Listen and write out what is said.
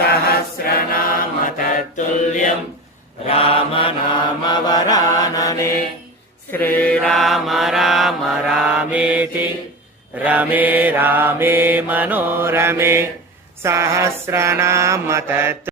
सहस्रनाम तत्तुल्यं रामनामवरानने। श्रीराम राम रामेति रमे रामे मनोरमे सहस्रनाम तत्तुल्यं